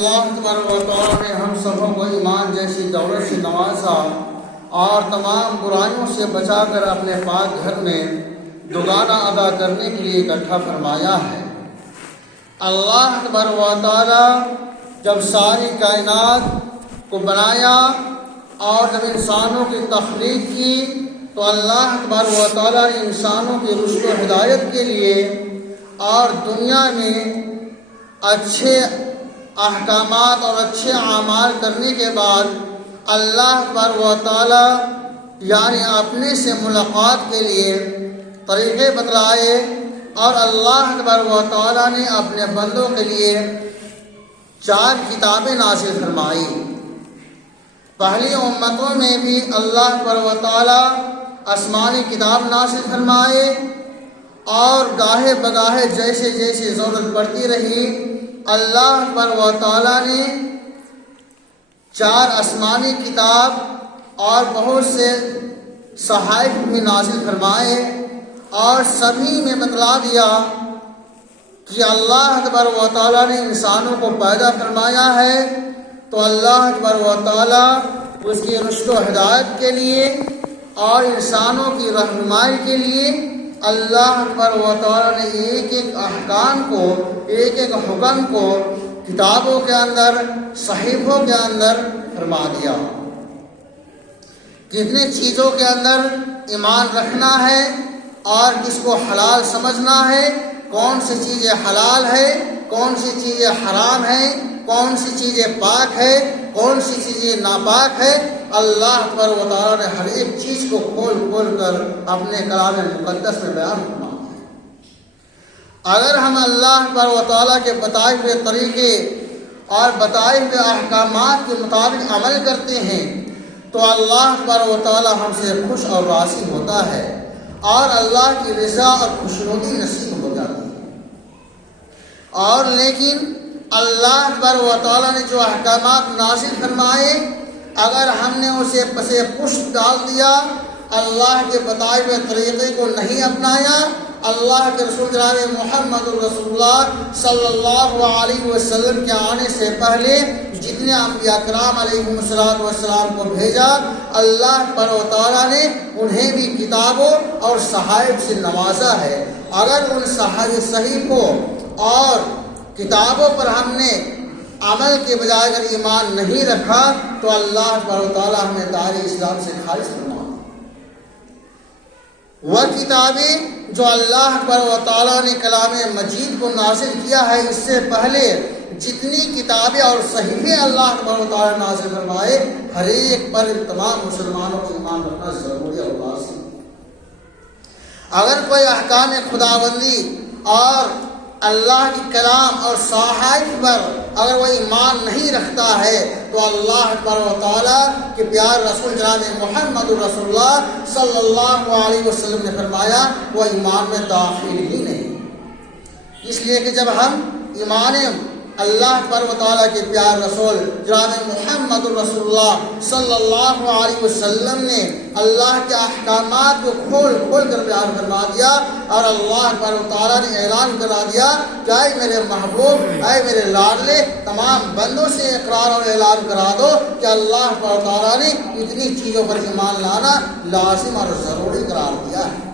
اللہ تبارک و تعالیٰ نے ہم سبوں کو ایمان جیسی دولت سے نوازا اور تمام برائیوں سے بچا کر اپنے پاک گھر میں دوگانہ ادا کرنے کے لیے اکٹھا فرمایا ہے۔ اللہ تبارک و تعالیٰ جب ساری کائنات کو بنایا اور جب انسانوں کی تخلیق کی تو اللہ تبارک و تعالیٰ نے انسانوں کی رشد و ہدایت کے لیے اور دنیا میں اچھے احکامات اور اچھے اعمال کرنے کے بعد اللہ تبارک و تعالیٰ یعنی اپنے سے ملاقات کے لیے طریقے بتلائے اور اللہ تبارک و تعالیٰ نے اپنے بندوں کے لیے 4 کتابیں نازل فرمائی۔ پہلی امتوں میں بھی اللہ تبارک و تعالیٰ آسمانی کتاب نازل فرمائے اور گاہے بگاہے جیسے جیسے ضرورت پڑتی رہی اللہ تبارک و تعالیٰ نے 4 آسمانی کتاب اور بہت سے صحائف بھی نازل فرمائے اور سبھی میں بتلا دیا کہ اللہ تبارک و تعالیٰ نے انسانوں کو پیدا فرمایا ہے تو اللہ تبارک و تعالیٰ اس کی رشد و ہدایت کے لیے اور انسانوں کی رہنمائی کے لیے اللہ تبارک و تعالیٰ نے ایک ایک احکام کو ایک ایک حکم کو کتابوں کے اندر صحیفوں کے اندر فرما دیا۔ کتنے چیزوں کے اندر ایمان رکھنا ہے اور کس کو حلال سمجھنا ہے، کون سی چیزیں حلال ہے، کون سی چیزیں حرام ہیں، کون سی چیزیں پاک ہے، کون سی چیزیں ناپاک ہے، اللہ تبارک و تعالیٰ نے ہر ایک چیز کو کھول کھول کر اپنے کلام مقدس میں بیان فرما دیا۔ اگر ہم اللہ تبارک و تعالیٰ کے بتائے ہوئے طریقے اور بتائے ہوئے احکامات کے مطابق عمل کرتے ہیں تو اللہ تبارک و تعالیٰ ہم سے خوش اور راضی ہوتا ہے اور اللہ کی رضا اور خوشنودی نصیب ہو جاتی ہے۔ اور لیکن اللہ تبارک و تعالیٰ نے جو احکامات نازل فرمائے اگر ہم نے اسے پسے پشت ڈال دیا، اللہ کے بتائے ہوئے طریقے کو نہیں اپنایا، اللہ کے رسول جناب محمد رسول اللہ صلی اللہ علیہ وسلم کے آنے سے پہلے جتنے انبیاء کرام علیہم السلام کو بھیجا اللہ تبارک و تعالیٰ نے انہیں بھی کتابوں اور صحائف سے نوازا ہے۔ اگر ان صحیفوں اور کتابوں پر ہم نے عمل کے بجائے اگر ایمان نہیں رکھا تو اللہ تبارک و تعالیٰ ہمیں دائرۂ اسلام سے خارج فرما۔ وہ کتابیں جو اللہ تبارک و تعالیٰ نے کلام مجید کو نازل کیا ہے اس سے پہلے جتنی کتابیں اور صحیفے اللہ تبارک و تعالیٰ نے نازل فرمائے ہر ایک پر تمام مسلمانوں کو ایمان رکھنا ضروری اور لازم۔ اگر کوئی احکام خداوندی اور اللہ کی کلام اور صحائف پر اگر وہ ایمان نہیں رکھتا ہے تو اللہ تبارک و تعالیٰ کے پیار رسول جناب محمد رسول اللہ صلی اللہ علیہ وسلم نے فرمایا وہ ایمان میں داخل ہی نہیں۔ اس لیے کہ جب ہم ایمان اللہ تبارک و تعالیٰ کے پیار رسول جناب محمد رسول اللہ صلی اللہ علیہ وسلم نے اللہ کے احکامات کو کھول کھول کر بیان فرما دیا اور اللہ تبارک و تعالیٰ نے اعلان کرا دیا کہ اے میرے محبوب، اے میرے لاڈلے، تمام بندوں سے اقرار اور اعلان کرا دو کہ اللہ تبارک و تعالیٰ نے اتنی چیزوں پر ایمان لانا لازم اور ضروری قرار دیا ہے۔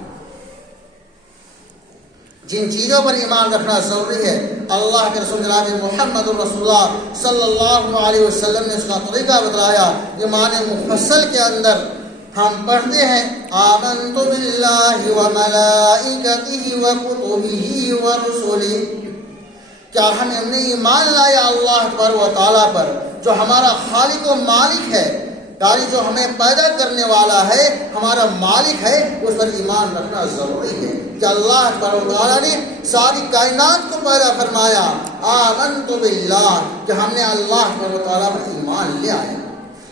جن چیزوں پر ایمان رکھنا ضروری ہے اللہ کے رسول جناب محمد رسول اللہ صلی اللہ علیہ وسلم نے اس کا طریقہ بتلایا۔ ایمان مفصل کے اندر ہم پڑھتے ہیں آمنت باللہ وملائکتہ وکتبہ ورسلہ، کیا ہم نے ایمان لایا اللہ تبارک و تعالیٰ پر جو ہمارا خالق و مالک ہے، یعنی جو ہمیں پیدا کرنے والا ہے، ہمارا مالک ہے، اس پر ایمان رکھنا ضروری ہے کہ اللہ تبارک و تعالیٰ نے ساری کائنات کو پیدا فرمایا۔ آمنت باللہ کہ ہم نے اللہ تبارک و تعالیٰ پر ایمان لے آئے۔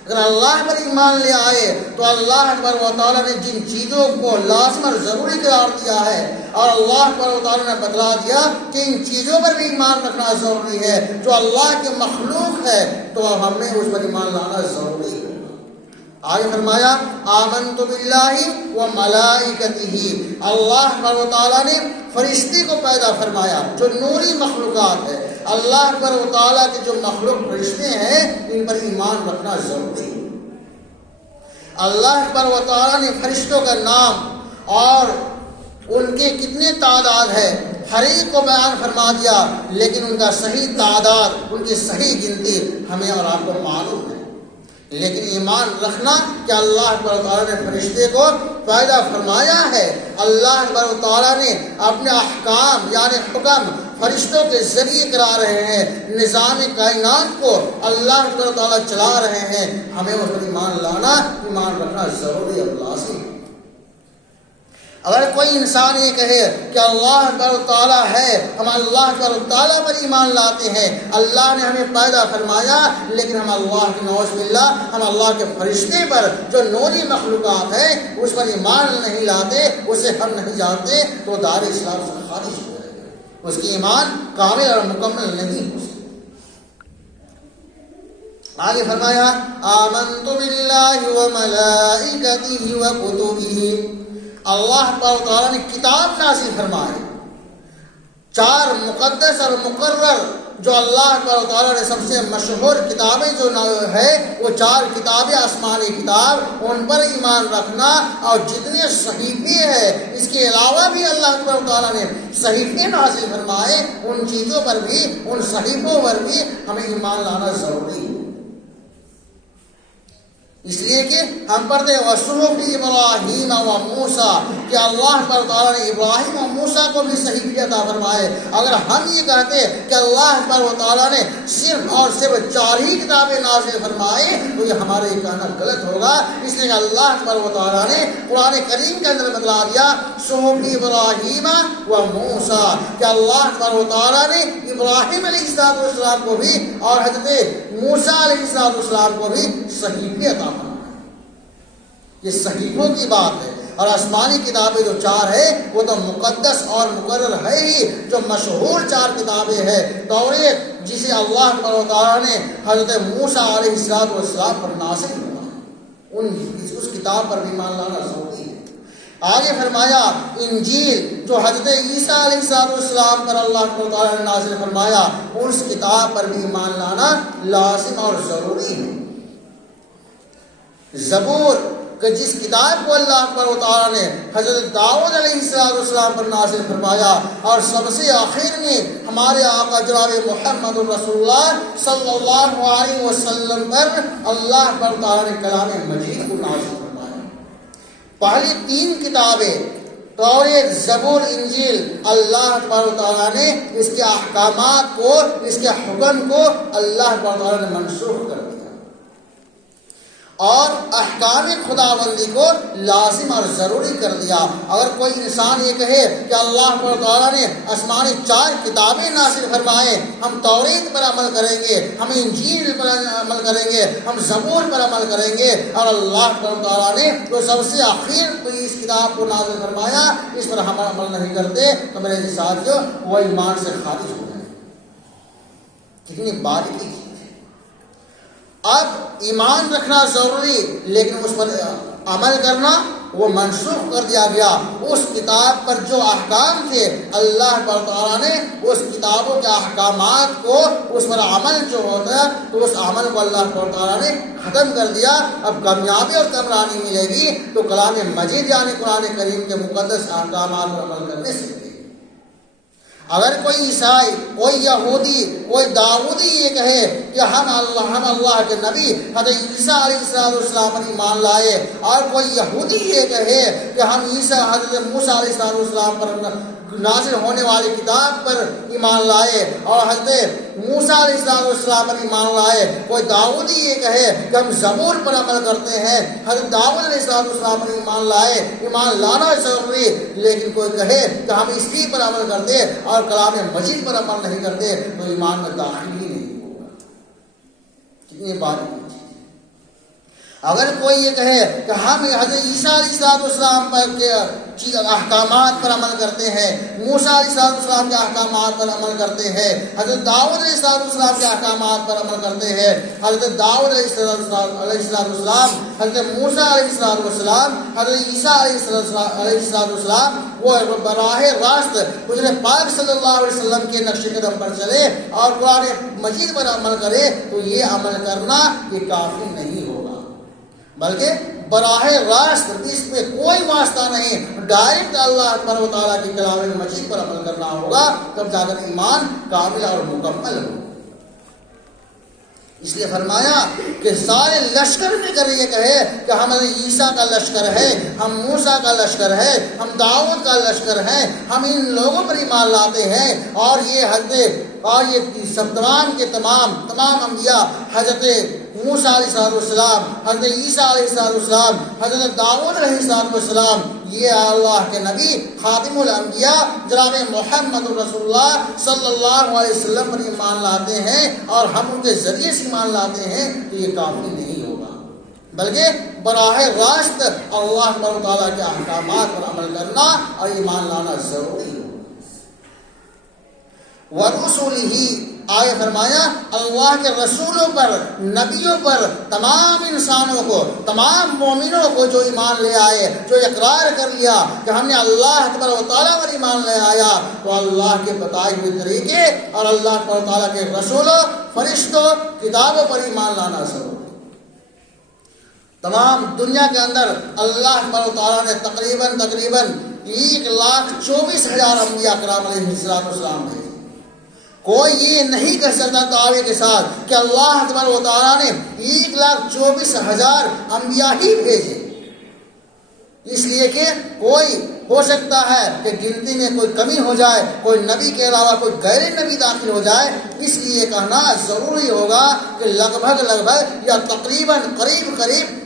اگر اللہ پر ایمان لے آئے تو اللہ تبارک و تعالیٰ نے جن چیزوں کو لازم اور ضروری قرار دیا ہے اور اللہ تبارک و تعالیٰ نے بتلا دیا کہ ان چیزوں پر بھی ایمان رکھنا ضروری ہے جو اللہ کے مخلوق ہے تو ہم نے اس پر ایمان لانا ضروری ہے۔ آگے فرمایا آمنت باللہ و ملائکتہ، اللہ تبارک و تعالیٰ نے فرشتے کو پیدا فرمایا جو نوری مخلوقات ہے۔ اللہ پر و تعالیٰ کے جو مخلوق فرشتے ہیں ان پر ایمان رکھنا ضروری ہے۔ اللہ پر و تعالیٰ نے فرشتوں کا نام اور ان کے کتنے تعداد ہے ہر ایک کو بیان فرما دیا، لیکن ان کا صحیح تعداد، ان کی صحیح گنتی ہمیں اور آپ کو معلوم ہے۔ لیکن ایمان رکھنا کہ اللہ تبارک و تعالیٰ نے فرشتے کو پیدا فرمایا ہے، اللہ تبارک و تعالیٰ نے اپنے احکام یعنی حکم فرشتوں کے ذریعے کرا رہے ہیں، نظام کائنات کو اللہ تبارک و تعالیٰ چلا رہے ہیں، ہمیں اس پر ایمان لانا، ایمان رکھنا ضروری اور لازمی ہے۔ اگر کوئی انسان یہ کہے کہ اللہ تبارک و تعالیٰ ہے، ہم اللہ تبارک و تعالیٰ پر ایمان لاتے ہیں، اللہ نے ہمیں پیدا فرمایا، لیکن ہم اللہ کی نعوذ باللہ ہم اللہ کے فرشتے پر جو نوری مخلوقات ہیں اس پر ایمان نہیں لاتے، اسے ہم نہیں جانتے، تو دار اسلام سے خارج ہو جائے گا، اس کی ایمان کامل اور مکمل نہیں ہو سکتا۔ آگے فرمایا آمنت باللہ وملائکتہ وکتبہ، اللہ تعالیٰ نے کتاب نازل فرمائے، چار مقدس اور مقرر جو اللہ تعالیٰ نے سب سے مشہور کتابیں جو ہے وہ چار کتابیں آسمانی کتاب، ان پر ایمان رکھنا، اور جتنے صحیفے ہیں اس کے علاوہ بھی اللہ تعالیٰ نے صحیفے نازل فرمائے، ان چیزوں پر بھی، ان صحیفوں پر بھی ہمیں ایمان لانا ضروری ہے۔ اس لیے کہ ہم پڑھتے ہیں وَصُحُفِ ابراہیم و موسیٰ کہ اللہ تعالیٰ نے ابراہیم و موسیٰ کو بھی صحیفے عطا فرمائے۔ اگر ہم یہ کہتے کہ اللہ تعالیٰ نے صرف اور صرف چار ہی کتابیں نازل فرمائے تو یہ ہمارے یہ کہنا غلط ہوگا، اس لیے کہ اللہ تعالیٰ نے قرآن کریم کے اندر بتلا دیا صحف ابراہیم و موسیٰ کہ اللہ تعالیٰ نے ابراہیم علیہ السلام کو بھی اور حضرت موسیٰ علیہ السلام کو بھی صحیفے عطا فرمائے۔ یہ صحیفوں کی بات ہے، اور آسمانی کتابیں جو چار ہے وہ تو مقدس اور مقرر ہے ہی، جو مشہور چار کتابیں ہیں، توریت جسے اللہ تعالیٰ نے حضرت موسیٰ علیہ السلام پر نازل فرمایا، اس کتاب پر بھی ایمان لانا ضروری ہے۔ آگے فرمایا انجیل جو حضرت عیسیٰ علیہ السلام پر اللہ تعالیٰ نے نازل فرمایا، اس کتاب پر بھی ایمان لانا لازم اور ضروری ہے۔ زبور کہ جس کتاب کو اللہ تعالیٰ نے حضرت داؤد علیہ السلام پر نازل فرمایا، اور سب سے آخر میں ہمارے آقا جناب محمد رسول اللہ صلی اللہ علیہ وسلم پر اللہ تعالیٰ نے کلام مجید کو نازل فرمایا۔ پہلی تین کتابیں توریت، زبور، انجیل، اللہ تعالیٰ نے اس کے احکامات کو، اس کے حکم کو اللہ تعالیٰ نے منسوخ کر دیا، اور احکام خداوندی کو لازم اور ضروری کر دیا۔ اگر کوئی انسان یہ کہے کہ اللہ تعالیٰ نے آسمانی چار کتابیں نازل فرمائے، ہم توریت پر عمل کریں گے، ہم انجیل پر عمل کریں گے، ہم زبور پر عمل کریں گے، اور اللہ تعالیٰ نے جو سب سے آخر کو اس کتاب کو نازل فرمایا اس پر ہم عمل نہیں کرتے، تو میرے ساتھیوں وہ ایمان سے خارج ہو جائے۔ کتنی باریکی ہے۔ اب ایمان رکھنا ضروری، لیکن اس پر عمل کرنا وہ منسوخ کر دیا گیا۔ اس کتاب پر جو احکام تھے اللہ تعالیٰ نے اس کتابوں کے احکامات کو، اس پر عمل جو ہوتا ہے تو اس عمل کو اللہ تعالیٰ نے ختم کر دیا۔ اب کامیابی اور کامرانی ملے گی تو کلام مجید یعنی قرآن کریم کے مقدس احکامات پر عمل کرنے سے۔ اگر کوئی عیسائی، کوئی یہودی، کوئی داؤدی یہ کہے کہ ہم اللہ کے نبی حضرت عیسیٰ علیہ السلام پر ایمان لائے، اور کوئی یہودی یہ کہے کہ ہم عیسیٰ حضرت موسیٰ علیہ السلام پر نازل ہونے والی کتاب پر ایمان لائے اور حضرت موسیٰ علیہ السلام پر ایمان لائے، کوئی داؤدی یہ کہے کہ ہم زبور پر عمل کرتے ہیں، حضرت داؤد علیہ السلام پر ایمان لائے، ایمان لانا ضروری، لیکن کوئی کہے کہ ہم اسی پر عمل کرتے اور کلام مجید پر عمل نہیں کرتے تو ایمان میں داخل ہی نہیں ہوگا۔ کتنی بات ہے۔ اگر کوئی یہ کہے کہ ہم حضرت عیسیٰ علیہ السلام پر احکامات پر عمل کرتے ہیں، موسیٰ علیہ السلام کے احکامات پر عمل کرتے ہیں، حضرت داؤد علیہ السلام کے احکامات پر عمل کرتے ہیں، حضرت داؤد علیہ السلام، حضرت موسیٰ علیہ السلام، حضرت عیسیٰ علیہ السلام وہ براہ راست حضور پاک صلی اللہ علیہ وسلم کے نقش قدم پر چلے اور قرآن مجید پر عمل کرے، تو یہ عمل کرنا یہ کافی نہیں ہوگا، بلکہ براہ راست اس میں کوئی واسطہ نہیں، ڈائریکٹ اللہ اکبر و تعالیٰ کی کلام مجید پر عمل کرنا ہوگا، تب جا کر ایمان کامل اور مکمل ہو۔ اس لیے فرمایا کہ سارے لشکر مل کر یہ کہے کہ ہم عیسیٰ کا لشکر ہے، ہم موسیٰ کا لشکر ہے، ہم داؤد کا لشکر ہے، ہم ان لوگوں پر ایمان لاتے ہیں، اور یہ سب تمام انبیاء، حضرت موسیٰ علیہ السلام، حضرت عیسیٰ علیہ السلام، حضرت داؤد علیہ السلام، یہ اللہ کے نبی خاتم الانبیاء جناب محمد رسول اللہ صلی اللہ علیہ وسلم پر ایمان لاتے ہیں، اور ہم ان کے ذریعے سے ایمان لاتے ہیں، تو یہ کافی نہیں ہوگا، بلکہ براہ راست اللہ تعالیٰ کے احکامات پر عمل کرنا اور ایمان لانا ضروری ہے۔ وَرُسُلِهِ آگے فرمایا اللہ کے رسولوں پر، نبیوں پر، تمام انسانوں کو، تمام مومنوں کو جو ایمان لے آئے، جو اقرار کر لیا کہ ہم نے اللہ تبارک و تعالیٰ پر ایمان لے آیا، تو اللہ کے بتائے ہوئے طریقے اور اللہ تبارک و تعالیٰ کے رسولوں، فرشتوں، کتابوں پر ایمان لانا ضروری۔ تمام دنیا کے اندر اللہ تبارک و تعالیٰ نے تقریباً 1,24,000 انبیاء کرام علیہ السلام بھیجے۔ کوئی یہ نہیں کہہ سکتا دعوے کے ساتھ کہ اللہ تبارک و تعالیٰ نے 1,24,000 انبیاء ہی بھیجے، اس لیے کہ کوئی ہو سکتا ہے کہ گنتی میں کوئی کمی ہو جائے، کوئی نبی کے علاوہ کوئی غیر نبی داخل ہو جائے، اس لیے کہنا ضروری ہوگا کہ لگ بھگ یا تقریباً قریب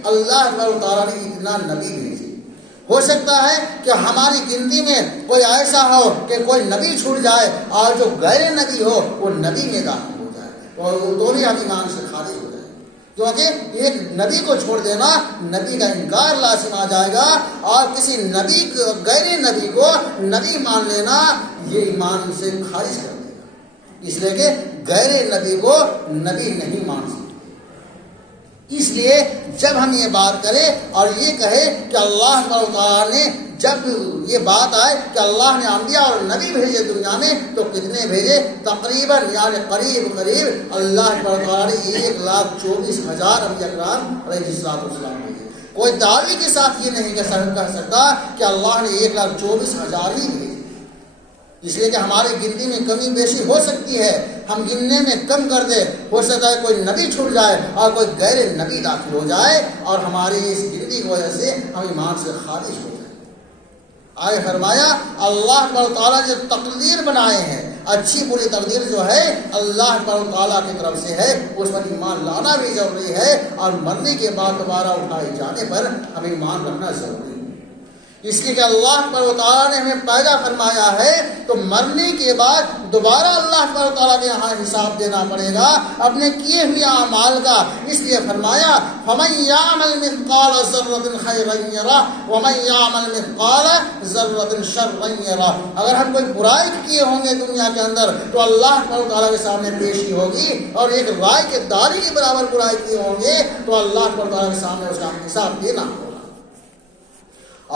اللہ تبارک و تعالیٰ نے اتنا نبی بھیجے۔ ہو سکتا ہے کہ ہماری گنتی میں کوئی ایسا ہو کہ کوئی نبی چھوٹ جائے اور جو غیر نبی ہو وہ نبی میں داخل ہو جائے، اور وہ بھی ہم ایمان سے خارج ہو جائے، کیونکہ ایک نبی کو چھوڑ دینا نبی کا انکار لازم آ جائے گا، اور کسی نبی غیر نبی کو نبی مان لینا یہ ایمان سے خارج کر دے گا، اس لیے کہ غیر نبی کو نبی نہیں مان سکتے۔ اس لیے جب ہم یہ بات کریں اور یہ کہے کہ اللہ تعالیٰ نے، جب یہ بات آئے کہ اللہ نے انبیاء اور نبی بھیجے دنیا میں، تو کتنے بھیجے؟ تقریباً یعنی قریب اللہ تعالیٰ نے 1,24,000 انبیاء کرام علیہ السلام بھیجے۔ کوئی دعوی کے ساتھ یہ نہیں کہہ سکتا کہ اللہ نے 1,24,000 ہی بھیجے، اس لیے کہ ہماری گنتی میں کمی بیشی ہو سکتی ہے، ہم گننے میں کم کر دیں، ہو سکتا ہے کوئی نبی چھوٹ جائے اور کوئی غیر نبی داخل ہو جائے، اور ہماری اس گنتی کی وجہ سے ہم ایمان سے خارج ہو جائیں۔ آگے فرمایا اللہ تعالیٰ جو تقدیر بنائے ہیں، اچھی بری تقدیر جو ہے اللہ تعالیٰ کی طرف سے ہے، اس پر ایمان لانا بھی ضروری ہے، اور مرنے کے بعد دوبارہ اٹھائے جانے پر ہمیں ایمان رکھنا ضروری ہے۔ اس لیے کہ اللہ تعالیٰ نے ہمیں پیدا فرمایا ہے، تو مرنے کے بعد دوبارہ اللہ تعالیٰ کے یہاں حساب دینا پڑے گا اپنے کیے ہوئے اعمال کا۔ اس لیے فرمایا فَمَن يَعْمَلْ مِثْقَالَ ذَرَّةٍ خَيْرًا يَرَهُ وَمَن يَعْمَلْ مِثْقَالَ ذَرَّةٍ شَرًّا يَرَهُ۔ اگر ہم کوئی برائی کیے ہوں گے دنیا کے اندر، تو اللہ تعالیٰ کے سامنے پیشی ہوگی، اور ایک رائے کے داری کے برابر برائی کیے ہوں گے تو اللہ تعالیٰ کے سامنے اس کا حساب دینا ہوگا۔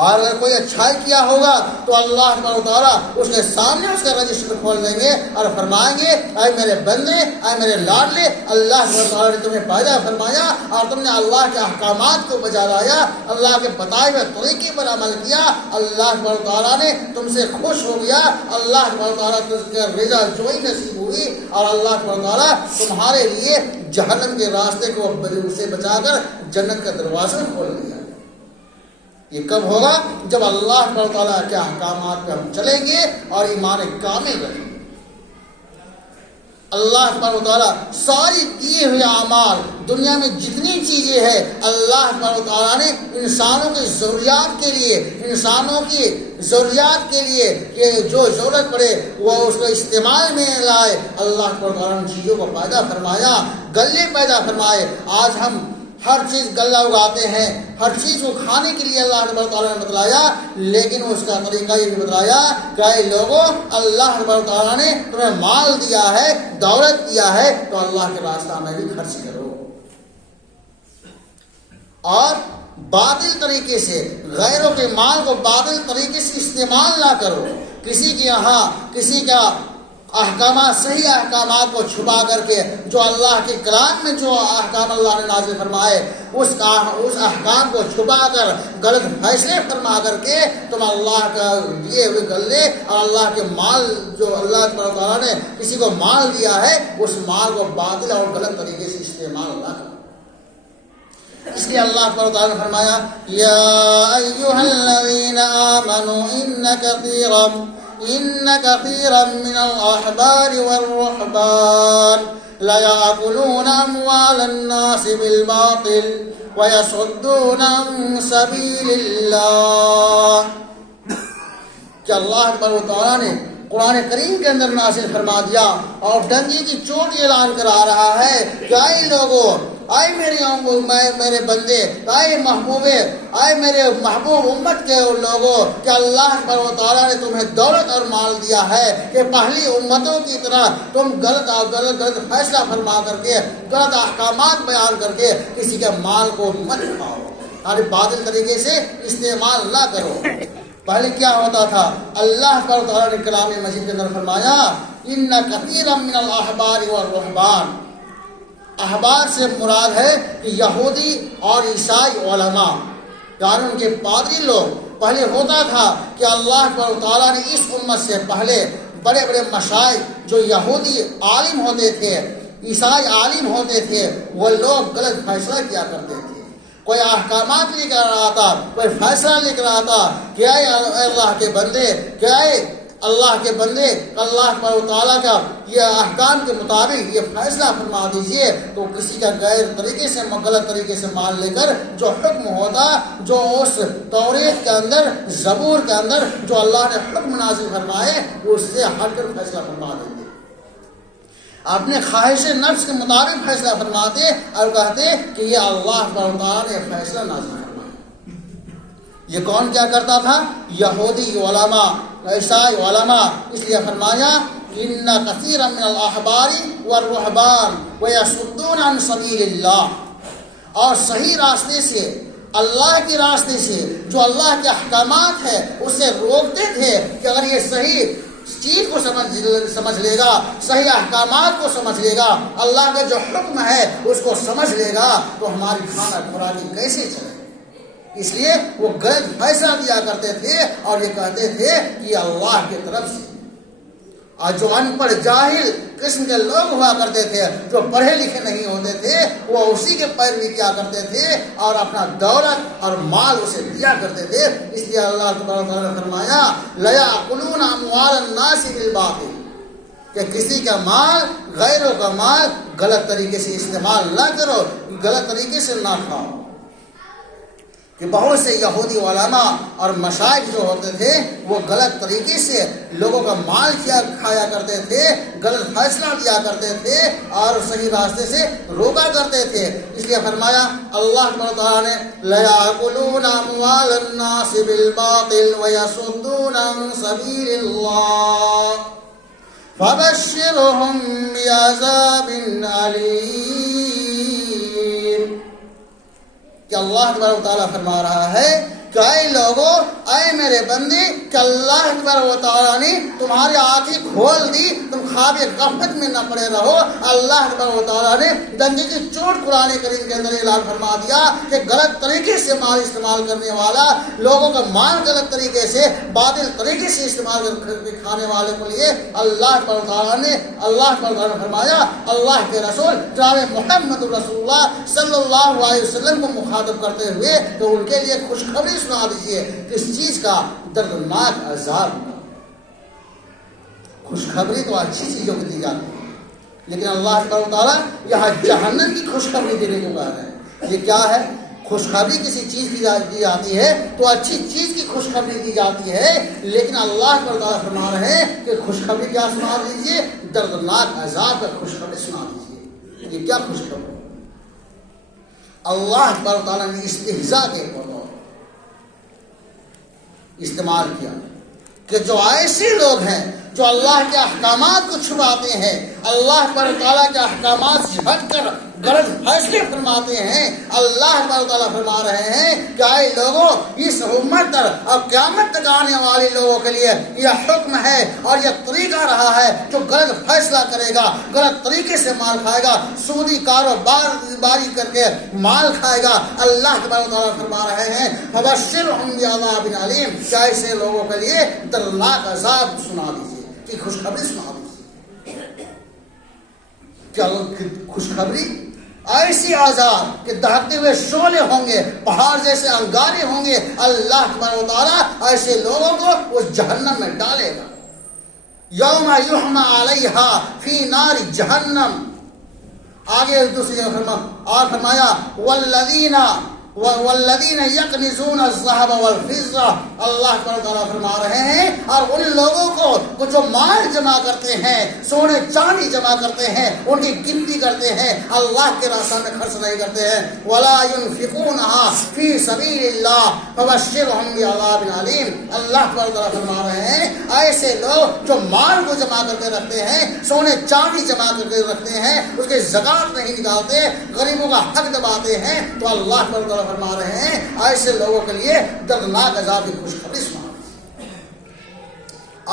اور اگر کوئی اچھائی کیا ہوگا تو اللہ تعالیٰ اس کے سامنے اس کا رجسٹر کھول دیں گے اور فرمائیں گے اے میرے بندے، اے میرے لاڈلے، اللہ تعالیٰ نے تمہیں پیدا فرمایا اور تم نے اللہ کے احکامات کو بجا لایا، اللہ کے بتائے ہوئے طریقے پر عمل کیا، اللہ تعالیٰ نے تم سے خوش ہو گیا، اللہ تعالیٰ تم سے رضا جوئی نصیب ہوئی، اور اللہ تعالیٰ تمہارے لیے جہنم کے راستے کو سے بچا کر جنت کا دروازہ کھول دیا۔ یہ کب ہوگا؟ جب اللہ تعالیٰ کے احکامات پہ ہم چلیں گے اور ایمان کامل رکھیں گے۔ اللہ تعالیٰ ساری دیے ہوئے اعمال، دنیا میں جتنی چیزیں ہیں، اللہ تعالیٰ نے انسانوں کی ضروریات کے لیے، انسانوں کی ضروریات کے لیے کہ جو ضرورت پڑے وہ اس کو استعمال میں لائے، اللہ تعالیٰ نے چیزوں کو پیدا فرمایا، گلے پیدا فرمائے۔ آج ہم ہر چیز غلہ اگاتے ہیں، ہر چیز کو کھانے کے لیے اللہ تبارک تعالیٰ نے بتلایا، لیکن اس کا طریقہ یہ بھی بتلایا کہ اے لوگوں، اللہ تبارک تعالیٰ نے تمہیں مال دیا ہے، دولت دیا ہے، تو اللہ کے راستہ میں بھی خرچ کرو، اور باطل طریقے سے غیروں کے مال کو باطل طریقے سے استعمال نہ کرو۔ کسی کے یہاں کسی کا احکامات، صحیح احکامات کو چھپا کر کے، جو اللہ کے کلام میں جو احکام اللہ نے نازل فرمائے اس احکام کو چھپا کر غلط فیصلے فرما کر کے تم اللہ کا دیے ہوئے غلے اور اللہ کے مال، جو اللہ تعالیٰ نے کسی کو مال دیا ہے، اس مال کو باطل اور غلط طریقے سے استعمال نہ کرو۔ اس لیے اللہ تعالیٰ نے فرمایا یا ایھا الذین آمنوا ان کثیرا من الاحبار والرهبان لیأکلون اموال الناس بالباطل ویصدون عن سبیل اللہ۔ کہ اللہ تعالیٰ نے قرآن کریم کے اندر نازل فرما دیا اور ڈنگی کی چوٹ اعلان کرا رہا ہے کہ اے لوگوں، اے میرے بندے، اے محبوبے، اے میرے محبوب امت کے لوگوں، کہ اللہ تعالیٰ نے تمہیں دولت اور مال دیا ہے کہ پہلی امتوں کی طرح تم غلط فیصلہ فرما کر کے، غلط احکامات بیان کر کے کسی کے مال کو مت کھاؤ اور باطل طریقے سے استعمال نہ کرو۔ پہلے کیا ہوتا تھا؟ اللہ تعالیٰ نے کلام مجید کے اندر فرمایا ان کثیرا من الاحبار والرهبان۔ احبار سے مراد ہے کہ یہودی اور عیسائی علماء، یعنی ان کے پادری لوگ۔ پہلے ہوتا تھا کہ اللہ تعالیٰ نے اس امت سے پہلے بڑے بڑے مشائخ جو یہودی عالم ہوتے تھے، عیسائی عالم ہوتے تھے، وہ لوگ غلط فیصلہ کیا کرتے تھے۔ کوئی احکامات لے کر رہا تھا، کوئی فیصلہ لے کر رہا تھا کہ اے اللہ کے بندے، کہ اے اللہ کے بندے، اللہ تعالیٰ کا یہ احکام کے مطابق یہ فیصلہ فرما دیجئے، تو کسی کا غیر طریقے سے، غلط طریقے سے مال لے کر جو حکم ہوتا، جو اس توریت کے اندر، زبور کے اندر جو اللہ نے حکم نازل فرمائے، وہ اس سے ہٹ کر فیصلہ فرما دیتے، اپنے خواہش نفس کے مطابق فیصلہ فرماتے اور کہتے کہ یہ اللہ تعالیٰ نے فیصلہ نازل فرمایا۔ یہ کون کیا کرتا تھا؟ یہودی علماء، عیسائی علماء۔ اس لیے فرمایا ان کثیرا من الاحبار والرهبان ویصدون عن سبیل اللہ، اور صحیح راستے سے، اللہ کے راستے سے، جو اللہ کے احکامات ہیں اس سے روکتے تھے کہ اگر یہ صحیح چیز کو سمجھ لے گا، صحیح احکامات کو سمجھ لے گا، اللہ کا جو حکم ہے اس کو سمجھ لے گا، تو ہماری کھانا خوراکی کیسے چلے؟ اس لیے وہ غلط فیصلہ دیا کرتے تھے اور یہ کہتے تھے کہ یہ اللہ کی طرف سے۔ اور جو ان پڑھ جاہل قسم کے لوگ ہوا کرتے تھے، جو پڑھے لکھے نہیں ہوتے تھے، وہ اسی کے پیروی کیا کرتے تھے اور اپنا دولت اور مال اسے دیا کرتے تھے۔ اس لیے اللہ تبارک و تعالیٰ نے فرمایا لَيَأْكُلُونَ أَمْوَالَ النَّاسِ بِالْبَاطِلِ، کہ کسی کا مال، غیروں کا مال غلط طریقے سے استعمال نہ کرو، غلط طریقے سے نہ کھاؤ۔ کہ بہت سے یہودی علماء اور مشائخ جو ہوتے تھے وہ غلط طریقے سے لوگوں کا مال کھایا کرتے تھے، غلط فیصلہ دیا کرتے تھے اور صحیح راستے سے روکا کرتے تھے۔ اس لیے فرمایا اللہ تعالیٰ نے لَيَأْكُلُونَ أَمْوَالَ النَّاسِ بِالْبَاطِلِ وَيَصُدُّونَ عَن سَبِيلِ اللَّهِ فَبَشِّرْهُم بِعَذَابٍ أَلِيمٍ۔ کہ اللہ تبارک و تعالیٰ فرما رہا ہے کہ اے لوگوں، اے میرے بندے، کہ اللہ تبارک و تعالیٰ نے تمہاری آنکھیں کھول دی، تم خواب غفلت میں نہ پڑے رہو۔ اللہ تبارک و تعالیٰ نے ڈنگے کی چوٹ قرآن کریم کے اندر اعلان فرما دیا کہ غلط طریقے سے مال استعمال کرنے والا، لوگوں کا مال غلط طریقے سے، باطل طریقے سے استعمال کر کے کھانے والے کے لیے اللہ تبارک و تعالیٰ نے فرمایا، اللہ کے رسول جناب محمد رسول اللہ صلی اللہ علیہ وسلم کو مخاطب کرتے ہوئے تو ان کے لیے خوشخبری سنا دیجیے کس چیز کا؟ دردناک عذاب۔ خوشخبری تو اچھی چیزوں کی دی جاتی ہے، لیکن اللہ تعالیٰ یہاں جہنم کی خوشخبری دینے کو کہا ہے۔ یہ کیا ہے؟ خوشخبری کسی چیز کی دی جاتی ہے تو اچھی چیز کی خوشخبری دی جاتی ہے، لیکن اللہ تعالیٰ فرما رہے ہیں کہ خوشخبری کیا سنا دیجیے؟ دردناک عذاب کا خوشخبری سنا دیجیے۔ یہ کیا خوشخبری؟ اللہ تبارک تعالیٰ نے استہزاء کے طور استعمال کیا کہ جو ایسے لوگ ہیں جو اللہ کے احکامات کو چھپاتے ہیں، اللہ تبارک تعالیٰ کے احکامات سے ہٹ کر غلط فیصلے فرماتے ہیں، اللہ تبارک تعالیٰ فرما رہے ہیں کہ اے لوگوں، اس امت پر اور قیامت تک آنے والے لوگوں کے لیے یہ حکم ہے اور یہ طریقہ رہا ہے، جو غلط فیصلہ کرے گا، غلط طریقے سے مال کھائے گا، سودی کاروبار باری کر کے مال کھائے گا، اللہ تبارک تعالیٰ فرما رہے ہیں فبشرہم بعذاب علیم، کہ ایسے لوگوں کے لیے دردناک عذاب سنا دیجیے، کی خوشخبری سنا دیجیے۔ کیا خوشخبری؟ ایسی عذاب کہ دہتے ہوئے شعلے ہوں گے، پہاڑ جیسے انگارے ہوں گے، اللہ تبارک و تعالیٰ ایسے لوگوں کو اس جہنم میں ڈالے گا۔ یوم یحمى علیہا فی نار جہنم، آگے دوسری جگہ فرمایا والذین یکنزون الذهب والفضہ، اللہ تعالیٰ فرما رہے ہیں اور ان لوگوں کو جو مال جمع کرتے ہیں، سونے چاندی جمع کرتے ہیں، ان کی گنتی کرتے ہیں، اللہ کے راستہ میں خرچ نہیں کرتے ہیں، ولا ينفقونها فی سبیل اللہ فبشرهم بعذاب علیم، اللہ تعالیٰ فرما رہے ہیں ایسے لوگ جو مال کو جمع کر کے رکھتے ہیں، سونے چاندی جمع کر کے رکھتے ہیں، اس کے زکات نہیں نکالتے، غریبوں کا حق دباتے ہیں، تو اللہ تعالیٰ فرما رہے ہیں ایسے لوگوں کے لیے دردناک عذاب کی خوشخبری سنا۔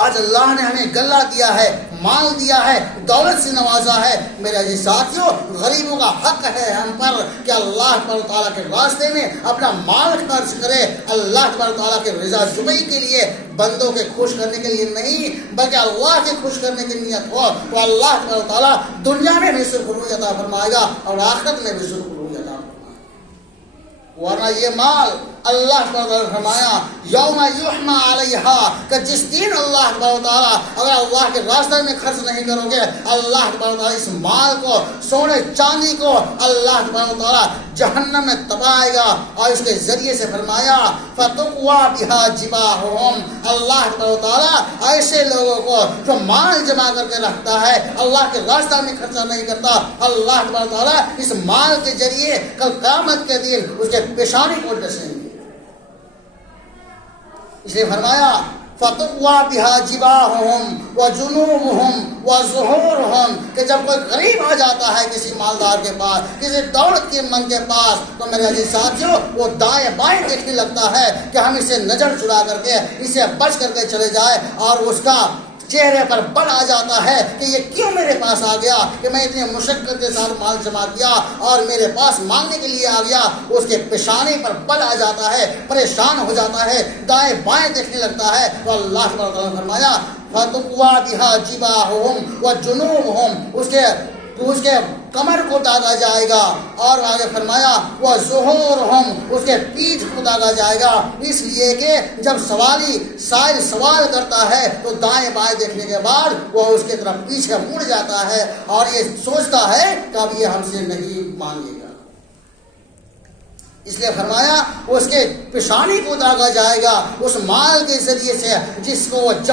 آج اللہ نے ہمیں غلہ دیا ہے، مال دیا ہے، دولت سے نوازا ہے، میرے عزیز ساتھیوں، غریبوں کا حق ہے ہم پر کہ اللہ تبارک تعالیٰ کے راستے میں اپنا مال خرچ کرے، اللہ تبارک تعالیٰ کے رضا جمعی کے لیے، بندوں کے خوش کرنے کے لیے نہیں بلکہ اللہ کے خوش کرنے کی نیت ہو، تو اللہ تبارک تعالیٰ دنیا میں بھی سرخروئی عطا فرمائے گا اور آخرت میں بھی سرخروئی عطا فرمائے گا۔ ورنہ یہ مال اللہ تعالیٰ نے فرمایا یوم یحمى علیہا، کہ جس دن اللہ تعالیٰ اگر اللہ کے راستے میں خرچ نہیں کرو گے، اللہ تعالیٰ اس مال کو، سونے چاندی کو اللہ تعالیٰ جہنم میں تبائے گا، اور اس کے ذریعے سے فرمایا فتقوی بہا جباہہم، اللہ تعالیٰ ایسے لوگوں کو جو مال جمع کر کے رکھتا ہے، اللہ کے راستہ میں خرچہ نہیں کرتا، اللہ تعالیٰ اس مال کے ذریعے کل قیامت کے دن اس کے پیشانی کو ڈسیں گے۔ اس لیے فرمایا فتقوی بہا جباہہم وجنوبہم وظہورہم، کہ جب کوئی غریب آ جاتا ہے کسی مالدار کے پاس، کسی دولت کے من کے پاس، تو میرے عزیز ساتھیوں وہ دائیں بائیں دیکھنے لگتا ہے کہ ہم اسے نظر چرا کر کے، اسے بچ کر کے چلے جائے، اور اس کا چہرے پر بل آ جاتا ہے کہ یہ کیوں میرے پاس آ گیا، کہ میں اتنی مشقت کے ساتھ مال جمع کیا اور میرے پاس مانگنے کے لیے آ گیا، اس کے پیشانی پر بل آ جاتا ہے، پریشان ہو جاتا ہے، دائیں بائیں دیکھنے لگتا ہے، تو اللہ تعالیٰ نے فرمایا فَتُقْوَى بِهَا جِبَاهُهُمْ وَجُنُوبُهُمْ، اس کے کمر کو داغا جائے گا، اور آگے فرمایا وہ ظہورہم، اس کے پیٹھ کو داغا جائے گا، اس لیے کہ جب سائل سوال کرتا ہے تو دائیں بائیں دیکھنے کے بعد وہ اس کے طرف پیچھے مڑ جاتا ہے اور یہ سوچتا ہے کہ اب یہ ہم سے نہیں مانگے گا، اس لیے فرمایا اس کے پیشانی کو داغا جائے گا اس مال کے ذریعے سے جس کو وہ